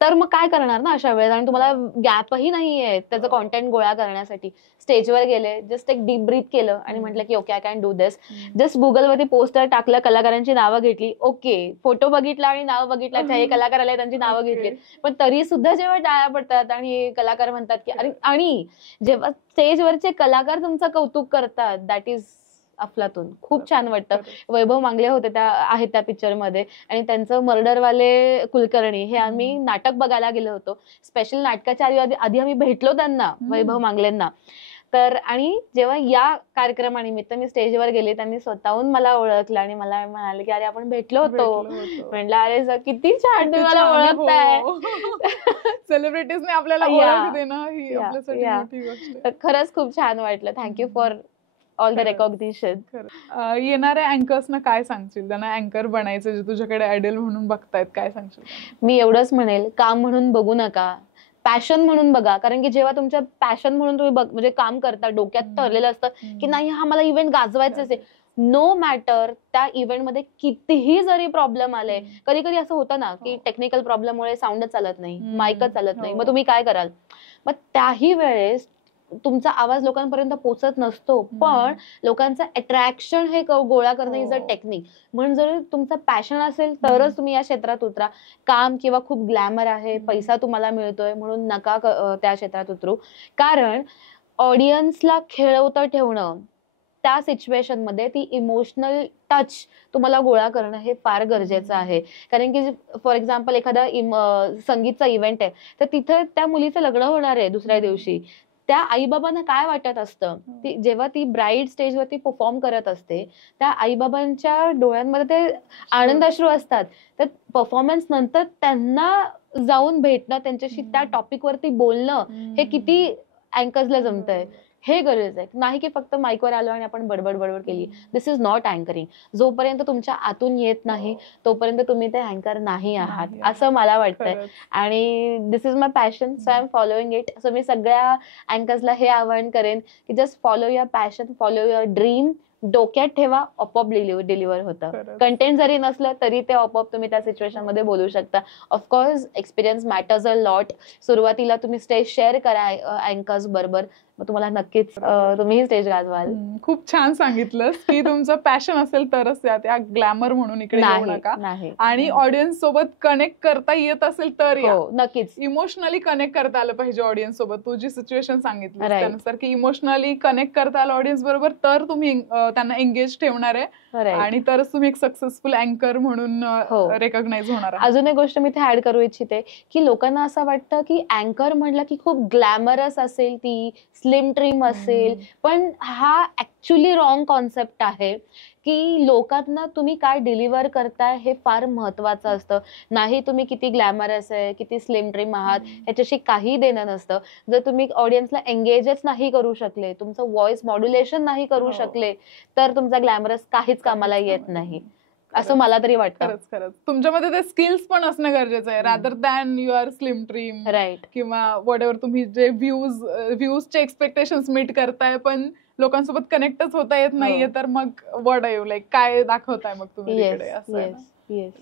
तर मग काय करणार ना अशा वेळेस, आणि तुम्हाला गॅपही नाहीये त्याचं कॉन्टेंट गोळा करण्यासाठी. स्टेजवर गेले, जस्ट एक डीप ब्रीथ केलं आणि म्हटलं की okay, I can do this. Just गुगलवरती पोस्टर टाकलं, कलाकारांची नावं घेतली, ओके, फोटो बघितला आणि नाव बघितलं, अच्छा हे कलाकार आले, त्यांची नावं घेतली. पण तरी सुद्धा जेव्हा टाळ्या पडतात आणि कलाकार म्हणतात की अरे, आणि जेव्हा स्टेजवरचे कलाकार तुमचं कौतुक करतात, दॅट इज अफलातून. खूप छान वाटतं. वैभव मांगले होते आहेत त्या पिक्चर मध्ये, आणि त्यांचं मर्डरवाले कुलकर्णी हे आम्ही नाटक बघायला गेलो होतो. स्पेशल नाटकाच्या आधी आम्ही भेटलो त्यांना, वैभव मांगलेंना. तर आणि जेव्हा या कार्यक्रमानिमित्त मी स्टेजवर गेले, त्यांनी स्वतःहून मला ओळखलं आणि मला म्हणाले की अरे आपण भेटलो होतो. म्हटलं अरे किती छान तुम्ही मला ओळखताय. सेलिब्रिटीजने आपल्याला ओळख देणं ही आपल्यासाठी मोठी गोष्ट आहे. तर खरंच खूप छान वाटलं. Thank you for all the recognition. येणाऱ्या अँकर्सना काय सांगशील, त्यांना अँकर बनायचं जे तुझ्याकडे आयडल म्हणून बघतायत, काय सांगशील? मी एवढंच म्हणेल, काम म्हणून बघू नका, पॅशन म्हणून बघा. कारण की जेव्हा तुमच्या पॅशन म्हणून तुम्ही म्हणजे काम करता, डोक्यात ठरलेलं असतं की नाही हा मला इव्हेंट गाजवायचंच आहे, नो मॅटर त्या इव्हेंट मध्ये कितीही जरी प्रॉब्लेम आले. कधी कधी असं होतं ना की टेक्निकल प्रॉब्लेममुळे साऊंडच चालत नाही, माईकच चालत नाही, मग तुम्ही काय कराल? मग त्याही वेळेस तुमचा आवाज लोकांपर्यंत पोहोचत नसतो, पण लोकांचं अट्रॅक्शन हे गोळा करणं इज अ टेक्निक. म्हणून जर तुमचं पॅशन असेल तरच तुम्ही या क्षेत्रात उतरा. काम किंवा खूप ग्लॅमर आहे, पैसा तुम्हाला मिळतोय म्हणून नका त्या क्षेत्रात उतरू. कारण ऑडियन्सला खेळवतं ठेवणं, त्या सिच्युएशन मध्ये ती इमोशनल टच तुम्हाला गोळा करणं हे फार गरजेचं आहे. कारण की फॉर एक्झाम्पल एखादा संगीतचा इव्हेंट आहे, तर तिथे त्या मुलीचं लग्न होणार आहे दुसऱ्या दिवशी. त्या आईबाबांना काय वाटत असतं, जेव्हा ती ब्राईड स्टेजवरती परफॉर्म करत असते, त्या आईबाबांच्या डोळ्यांमध्ये ते आनंदाश्रू असतात. तर परफॉर्मन्स नंतर त्यांना जाऊन भेटणं, त्यांच्याशी त्या टॉपिक वरती बोलणं, हे किती अँकर्सला जमतंय हे गरजेचं आहे. नाही की फक्त माईकवर आलो आणि आपण बडबड केली. This is not anchoring. जोपर्यंत तुमच्या आतून येत नाही तोपर्यंत तुम्ही ते अँकर नाही आहात, असं मला वाटतंय. आणि this is my passion, so I am following it. So मी सगळ्या अँकर्सला हे आवाहन करेन की just follow your passion, follow your dream. डोक्यात ठेवा, आपोआप डिलिव्हर होतं. कंटेंट जरी नसलं तरी ते आपोआप तुम्ही त्या सिच्युएशन मध्ये बोलू शकता. Of course experience matters a lot. सुरुवातीला तुम्ही स्टेज शेअर करा अँकर्स बरोबर, मग तुम्हाला नक्कीच तुम्हीही स्टेज गाजवाल. खूप छान सांगितलंस की तुमचं पॅशन असेल तरच त्या ग्लॅमर म्हणून इकडे येऊ नका. आणि ऑडियन्स सोबत कनेक्ट करता येत असेल तर नक्कीच इमोशनली कनेक्ट करता आलं पाहिजे ऑडियन्स सोबत. तू जी सिच्युएशन सांगितली त्यानुसार की इमोशनली कनेक्ट करता आलं ऑडियन्स बरोबर, तर तुम्ही त्यांना एंगेज ठेवणार आहे आणि तरच तुम्ही एक सक्सेसफुल अँकर म्हणून रेकॉग्नाइज होणार. अजून एक गोष्ट मी इथे ऍड करू इच्छिते की लोकांना असं वाटतं की अँकर म्हटलं की खूप ग्लॅमरस असेल, ती स्लिम ट्रिम असेल, पण हा ऍक्च्युली रॉंग कॉन्सेप्ट आहे की लोकांना तुम्ही काय डिलिव्हर करताय हे फार महत्वाचं असतं. नाही तुम्ही किती ग्लॅमरस आहे, किती स्लिम ट्रिम आहात, ह्याच्याशी काही देणं नसतं. जर तुम्ही ऑडियन्सला एंगेजच नाही करू शकले, तुमचं व्हॉइस मॉड्युलेशन नाही करू शकले, तर तुमचा ग्लॅमरस काहीच कामाला येत नाही, असं मला तरी वाटतं. खरंच तुमच्यामध्ये ते स्किल्स पण असणं गरजेचं आहे, rather than your slim trim, right, किंवा वॉट एव्हर. तुम्ही जे व्ह्यूजचे एक्सपेक्टेशन्स मीट करताय पण लोकांसोबत कनेक्टच होता येत नाहीये, तर मग व्हॉट आर यू लाईक, काय दाखवताय मग तुम्ही तिकडे? असं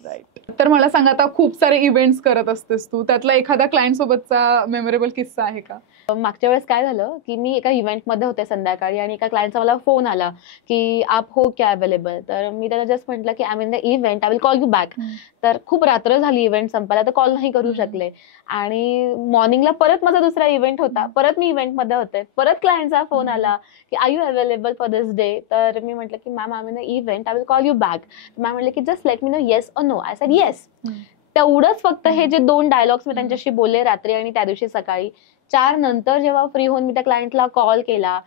राईट. तर मला सांग, आता खूप सारे इव्हेंट्स करत असतेस तू, त्यातला एखादा क्लायंट सोबतचा मेमोरेबल किस्सा आहे का? मागच्या वेळेस काय झालं की मी एका इव्हेंट मध्ये होते संध्याकाळी आणि एका क्लायंटचा मला फोन आला की आप हो क्या अवेलेबल. तर मी त्याला जस्ट म्हटलं की I am in the event, I will call you back. तर खूप रात्र झाली इव्हेंट संपायला, तर कॉल नाही करू शकले. आणि मॉर्निंगला परत माझा दुसरा इव्हेंट होता, परत मी इव्हेंट मध्ये होते, परत क्लायंटचा फोन आला की are you available for this day. तर मी म्हटलं की ma'am I am in the event, I will call you back. Ma'am म्हटलं की just let me know yes और नो. I said yes. तेवढंच फक्त हे जे 2 डायलॉग्स मी त्यांच्याशी बोलले रात्री आणि त्या दिवशी सकाळी. 4 नंतर जेव्हा फ्री होऊन मी त्या क्लायंटला कॉल केला,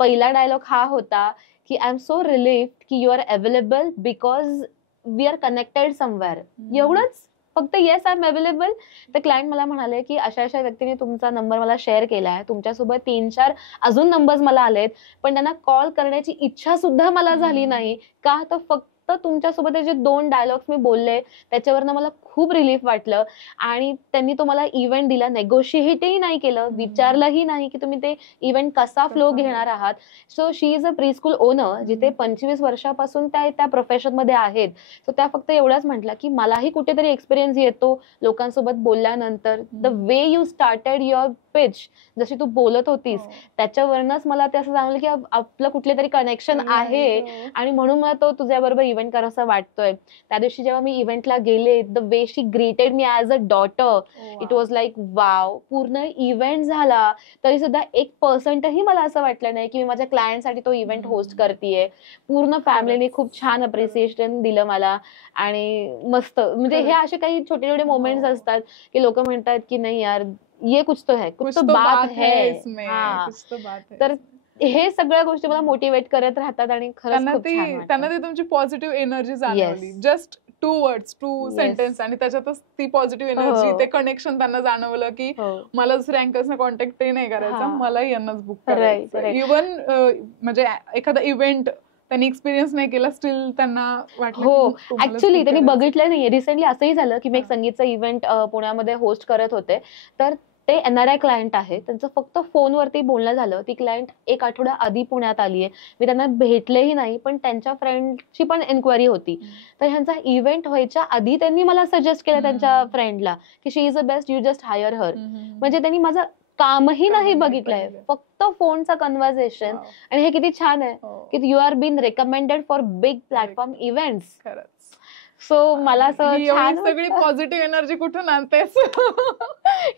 पहिला डायलॉग हा होता की आय एम सो रिलीव्ड की you are available because we are connected somewhere. एवढंच, फक्त येस आय एम अवेलेबल. तर क्लायंट मला म्हणाले की अशा अशा व्यक्तीने तुमचा नंबर मला शेअर केलाय, तुमच्यासोबत 3-4 अजून नंबर्स मला आलेत, पण त्यांना कॉल करण्याची इच्छा सुद्धा मला झाली नाही. का तर फक्त तुमच्यासोबत जे 2 डायलॉग्स मी बोलले त्याच्यावरनं मला खूप रिलीफ वाटलं. आणि त्यांनी तो मला इव्हेंट दिला, नेगोशिएटही नाही केलं, विचारलंही नाही की तुम्ही ते इव्हेंट कसा फ्लो घेणार आहात. So she is a pre school owner, जिथे 25 वर्षापासून त्या प्रोफेशन मध्ये आहेत. सो त्या फक्त एवढंच म्हटलं की मलाही कुठेतरी एक्सपिरियन्स येतो लोकांसोबत बोलल्यानंतर. The way you started your pitch, जशी तू बोलत होतीस त्याच्यावरनच मला ते असं जाणवलं की आपलं कुठले तरी कनेक्शन आहे आणि म्हणून मला तो तुझ्याबरोबर इव्हेंट करायचा वाटतोय. त्या दिवशी जेव्हा मी इव्हेंटला गेले, the way she greeted me as a daughter, it was like wow. पूर्ण इव्हेंट झाला तरी सुद्धा 1% मला असं वाटलं नाही की मी माझ्या क्लायंटसाठी तो इव्हेंट होस्ट करतेय. पूर्ण फॅमिलीने खूप छान अप्रिसिएशन दिलं मला. आणि मस्त, म्हणजे हे असे काही छोटे छोटे मोमेंट्स असतात की लोक म्हणतात की नाही यार ये कुछ तो है, कुछ तो बात है. तर हे सगळ्या गोष्टी मला मोटिवेट करत राहतात आणि खरंच खूप छान वाटतं. त्यांना ती तुमची पॉझिटिव्ह एनर्जी जाणवली. जस्ट 2 वर्ड्स 2 सेंटेन्स आणि त्याच्यातच ती पॉझिटिव्ह एनर्जी, ते कनेक्शन त्यांना जाणवलं की मला दुसऱ्या अँकर्सना कॉन्टॅक्टही नाही करायचा, मलाही यांनाच बुक करायचं. इव्हन म्हणजे एखादा इव्हेंट त्यांनी एक्सपिरियन्स नाही केला, स्टील त्यांना वाटलं. हो, ऍक्च्युली त्यांनी बघितलं नाहीये. रिसेंटली असंही झालं की मी एक संगीतचा इव्हेंट पुण्यामध्ये होस्ट करत होते. तर ते NRI क्लायंट आहे, त्यांचं फक्त फोनवरती बोलणं झालं. ती क्लायंट 1 आठवडा आधी पुण्यात आलीये, मी त्यांना भेटलेही नाही, पण त्यांच्या फ्रेंडची पण एन्क्वायरी होती. तर ह्यांचा इव्हेंट व्हायच्या आधी त्यांनी मला सजेस्ट केलं त्यांच्या फ्रेंडला की she is a best, you just hire her. म्हणजे त्यांनी माझं कामही नाही बघितलंय, फक्त फोनचा कन्व्हर्सेशन. आणि हे किती छान आहे की you are been recommended for big platform events. So मला असं छान, सगळी पॉझिटिव्ह एनर्जी कुठून आणतेस?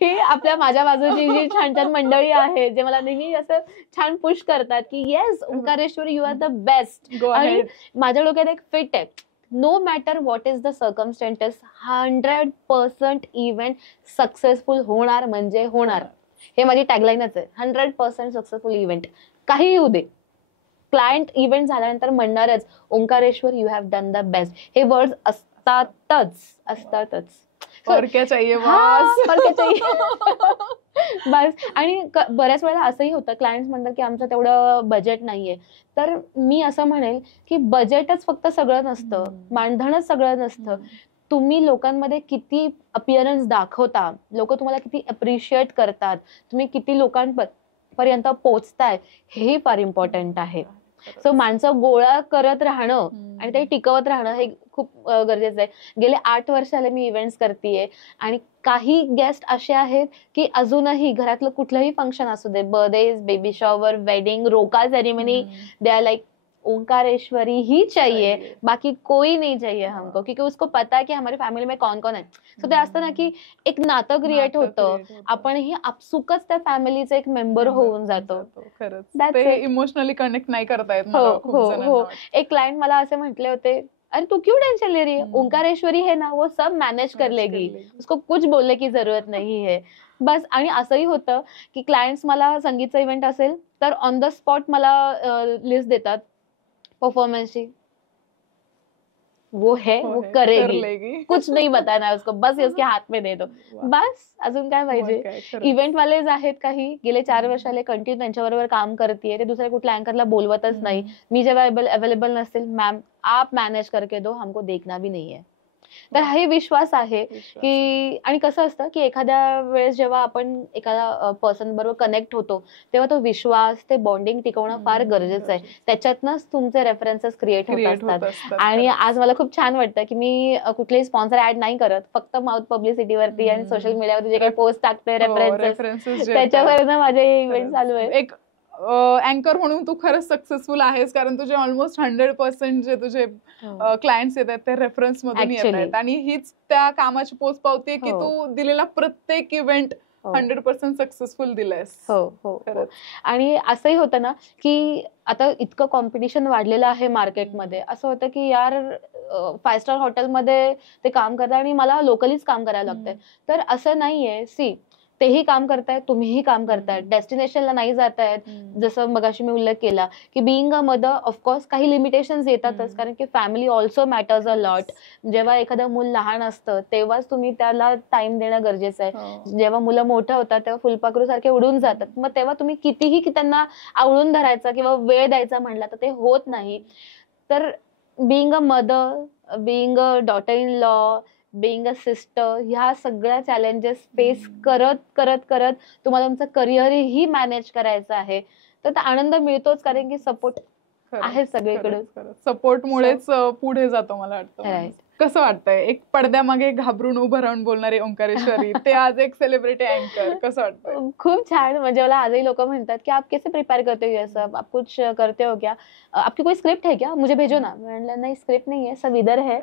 ही आपल्या माझ्या बाजूची जी छान छान मंडळी आहे, जे मला नेहमी असं छान पुश करतात की yes Omkareshwari you are the best. आणि माझ्या डोक्यात एक फिट आहे, no matter what is the circumstances, 100% event successful होणार म्हणजे होणार. हे माझी टॅगलाईनच आहे, 100% सक्सेसफुल इव्हेंट. काही येऊ दे, क्लायंट इव्हेंट झाल्यानंतर म्हणणारच Omkareshwar you have done the best. हे वर्ड असतातच. और क्या चाहिए बस. आणि बऱ्याच वेळेला असंही होतं, क्लायंट्स म्हणतात की आमचं तेवढं बजेट नाहीये. तर मी असं म्हणेल की बजेटच फक्त सगळं नसतं, मानधनच सगळं नसतं. तुम्ही लोकांमध्ये किती अपिअरन्स दाखवता, लोक तुम्हाला किती अप्रिशिएट करतात, तुम्ही किती लोकांपर्यंत पोहोचताय, हे फार इम्पॉर्टंट आहे. सो माणसं गोळा करत राहणं आणि ते टिकवत राहणं हे खूप गरजेचं आहे. गेले 8 वर्ष झाले मी इव्हेंट्स करतेय आणि काही गेस्ट असे आहेत की अजूनही घरातलं कुठलंही फंक्शन असू दे, birthday, baby shower, wedding, roka ceremony, they are like Omkareshwari ही चाहिए, बाकी कोई नहीं चाहिए हमको, क्योंकि उसको पता है कि हमारी फॅमिली में कौन कौन है. सो ते असतं ना की एक नातं क्रिएट होतं, आपणही आपसुकच त्या फॅमिलीचे एक मेंबर होऊन जातो. खरंच इमोशनली कनेक्ट नाही करता येत. हो. एक क्लायंट मला असे म्हटले होते, अरे तू क्यों टेंशन ले रही है, ओंकारेश्वरी है ना, वो सब मैनेज कर लेगी, उसको कुछ बोलने की जरूरत नहीं है. बस. आणि असंही होतं की क्लायंट्स मला संगीतचा इव्हेंट असेल तर ऑन द स्पॉट मला लिस्ट देतात परफॉर्मेंसची, वो है वो करेगी, कुछ नहीं बताना उसको, बस ये उसके हाथ में दे दो, बस. अजून काय पाहिजे. इव्हेंट वालेच आहेत काही, गेले 4 वर्षाले कंटिन्यू त्यांच्याबरोबर काम करतेय, ते दुसऱ्या कुठल्या अँकरला बोलवतच नाही. मी जेव्हा अवेलेबल नसेल, मॅम आप मॅनेज करके दो, हमको देखना भी नहीं है. तर हा विश्वास आहे की. आणि कसं असतं की एखाद्या वेळेस जेव्हा आपण एखाद्या पर्सन बरोबर कनेक्ट होतो तेव्हा तो विश्वास, ते बॉन्डिंग टिकवणं फार गरजेचं आहे. त्याच्यातनंच तुमचे रेफरन्सेस क्रिएट होत असतात. आणि आज मला खूप छान वाटतं की मी कुठलेही स्पॉन्सर ऍड नाही करत, फक्त माउथ पब्लिसिटीवरती आणि सोशल मीडियावरती जे काही पोस्ट टाकते रेफरन्सेस, त्याच्यावर माझे इव्हेंट चालू आहे. एक अँकर म्हणून तू खरंच सक्सेसफुल आहेस, कारण तुझे ऑलमोस्ट 100% जे तुझे क्लायंट्स येतात ते रेफरन्स मधून येत आहेत. आणि हीच त्या कामाची पोच पावते की तू दिलेला प्रत्येक इव्हेंट 100% सक्सेसफुल दिलायस. हो. आणि असंही होतं ना की आता इतकं कॉम्पिटिशन वाढलेलं आहे मार्केटमध्ये, असं होतं की यार 5 स्टार हॉटेलमध्ये ते काम करतात आणि मला लोकलीच काम करायला लागतंय. तर असं नाहीये. सी, तेही काम करतायत, तुम्हीही काम करतायत, डेस्टिनेशनला नाही जातायत. जसं मगाशी मी उल्लेख केला की बिईंग अ मदर ऑफकोर्स काही लिमिटेशन्स येतातच, कारण की family also matters a lot. जेव्हा एखादं मूल लहान असतं तेव्हाच तुम्ही त्याला टाइम देणं गरजेचं आहे. जेव्हा मुलं मोठं होतात तेव्हा फुलपाखरू सारखे उडून जातात, मग तेव्हा तुम्ही कितीही त्यांना आवळून धरायचा किंवा वेळ द्यायचा म्हणला तर ते होत नाही. तर being a mother, being a daughter in law, being a sister, ह्या सगळ्या चॅलेंजेस फेस करत करत करत तुम्हाला तुमचं करिअरही मॅनेज करायचं आहे, तर त्या आनंद मिळतोच, कारण की सपोर्ट आहे सगळीकडे. सपोर्टमुळेच पुढे जातो मला वाटतं. राईट. कसं वाटतंय एक पडद्यामागे घाबरून उभं राहून बोलणारी ओंकारेश्वरी, ते आज एक सेलिब्रिटी अँकर, कसं वाटतंय? खूप छान. म्हणजे मला आजही लोक म्हणतात की आप कैसे प्रिपेयर करते हो ये सब, आप कुछ करते हो क्या, आपकी कोई स्क्रिप्ट है क्या, मुझे भेजो ना. म्हणलं नाही, स्क्रिप्ट नाही आहे, सब इधर है.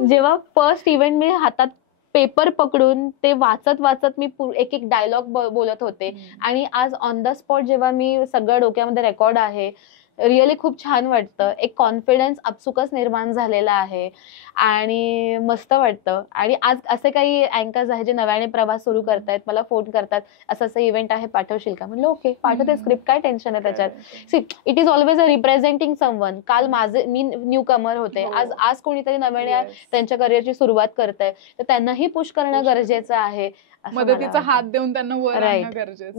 जेव्हा फर्स्ट इव्हेंट मी हातात पेपर पकडून ते वाचत वाचत मी एक एक डायलॉग बोलत होते, आणि आज ऑन द स्पॉट जेव्हा मी सगळं डोक्यामध्ये रेकॉर्ड आहे, रिअली खूप छान वाटतं. एक कॉन्फिडन्स आपसुकच निर्माण झालेला आहे आणि मस्त वाटतं. आणि आज असे काही अँकर्स आहेत जे नव्याने प्रवास सुरू करतायत, मला फोन करतात, असं असं इव्हेंट आहे, पाठवशील का. म्हणलं ओके, पाठवते स्क्रिप्ट, काय टेन्शन आहे त्याच्यात. See, it is always a representing someone. काल मी न्यू कमर होते, आज कोणीतरी नव्याने त्यांच्या करिअरची सुरुवात करतंय, तर त्यांनाही पुश करणं गरजेचं आहे. मदतीचा हात देऊन त्यांना वर आणणं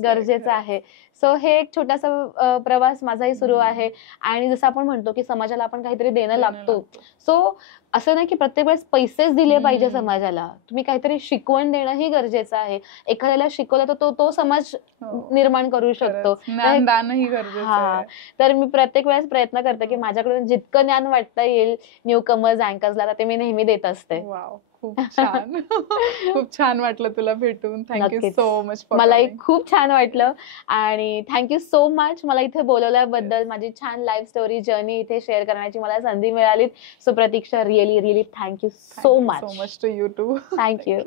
गरजेचं आहे. सो हे एक छोटासा प्रवास माझाही सुरू आहे. आणि जसं आपण म्हणतो की समाजाला आपण काहीतरी देणं लागतो, सो असं नाही की प्रत्येक वेळेस पैसेच दिले पाहिजे समाजाला, तुम्ही काहीतरी शिकवण देणंही गरजेचं आहे. एखाद्याला शिकवलं तर तो समाज निर्माण करू शकतो. ज्ञानदानही गरजेचं आहे. तर मी प्रत्येक वेळेस प्रयत्न करते की माझ्याकडून जितकं ज्ञान वाटता येईल न्यू कमर्स, अँकर्सला, ते मी नेहमी देत असते. खूप छान. खूप छान वाटलं तुला भेटून. Thank you so much. मलाही खूप छान वाटलं आणि थँक्यू सो मच मला इथे बोलवल्याबद्दल. माझी छान लाईफ स्टोरी, जर्नी इथे शेअर करण्याची मला संधी मिळाली. So Pratiksha, really really thank you so much. To you too. Thank you.